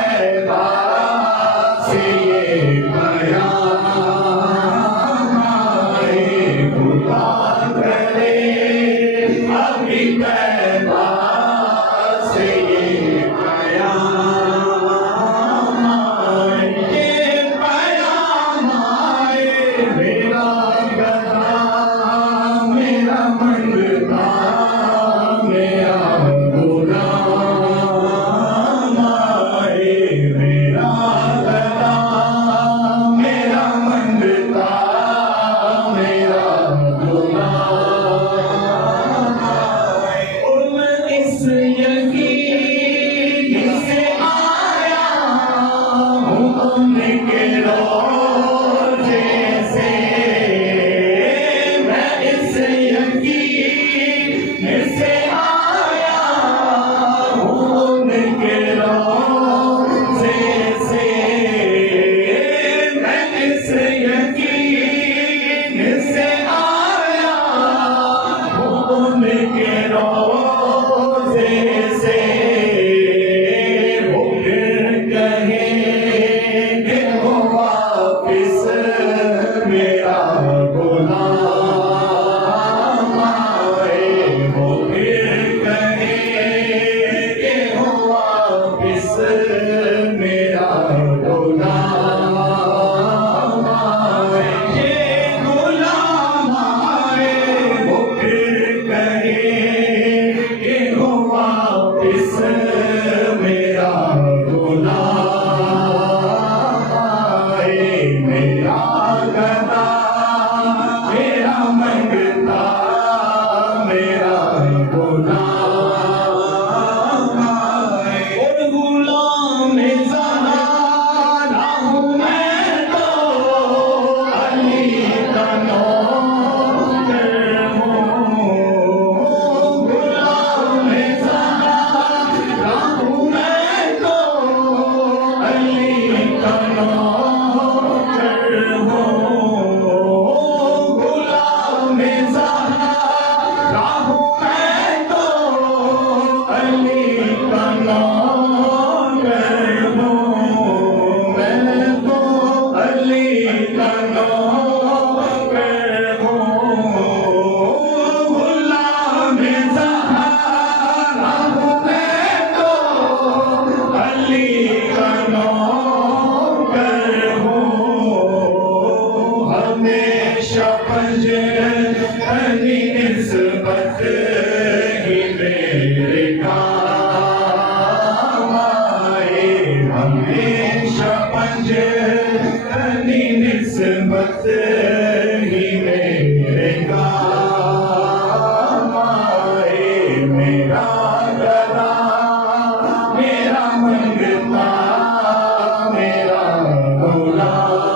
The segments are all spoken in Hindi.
तैबा से ये बयान आए, खुदा करे अभी तैबा से ये बयान आए, ये बयान आए। मेरा गदा मेरा मंगता मेरा गुलाम आए, मेरा गदा मेरा मंगता मेरा गुलाम आए। और मैं इस यकीन से आया हूँ उनके रोज़े से, मैं इस यकीन से आया हूँ उनके रोज़े से, मैं इस यकीन से आया हूँ उनके रोज़े से। वो फिर कहेंगे वो वापिस मेरा गुलाम आए, वो फिर कहेंगे वो वापिस मेरा गुलाम आए, ये गुलाम आए। वो फिर कहेंगे वो वापिस मेरा गुलाम आए, मेरा गदा मेरा मंगता मेरा गुलाम आए। और गुलाम ज़हरा हूँ मैं तो अली का नौकर हूँ, गुलाम ज़हरा हूँ मैं तो अली का नौकर हूँ, गुलाम ज़हरा हूँ मैं तो अली का नौकर हूँ, मैं तो अली का नौकर हूँ, गुलाम ज़हरा हूँ मैं तो अली का नौकर हूँ। हमेशा पंजतनी निस्बत ही मेरे काम आए, हमेशा पंजतनी निस्बत ही मेरे काम आए, मेरा गदा मेरा मंगता मेरा गुलाम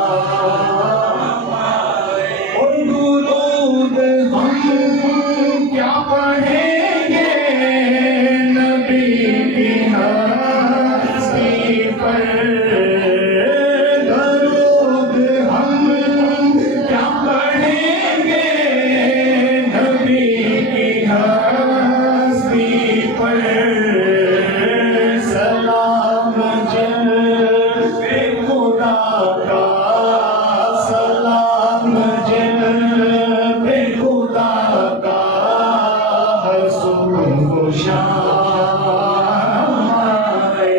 आए। और दुरूद हम क्या पढ़ेंगे नबी की हस्ती पर, दुरूद हम क्या पढ़ेंगे नबी की हस्ती पर। सलाम जल्वे खुदा का, सलाम जल्वे खुदा का, हर सुबह शाम आए।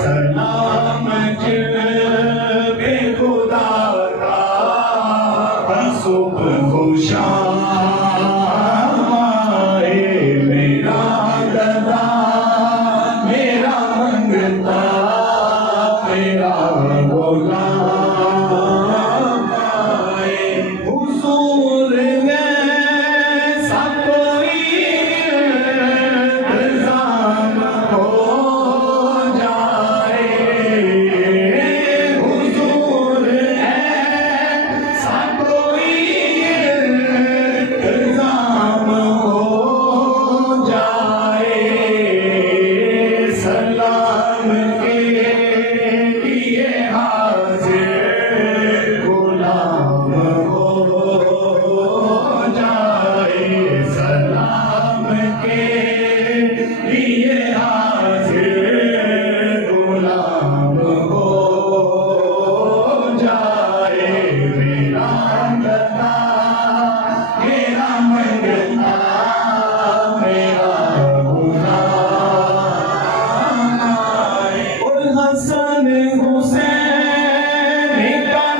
सलाम जल्वे खुदा का, हर सुबह शाम आए। मेरा गदा मेरा मंगता मेरा गुलाम आए। हुजूर में सब कोई इंतज़ाम हो जाए, हुजूर है सब कोई हसन हुसैन का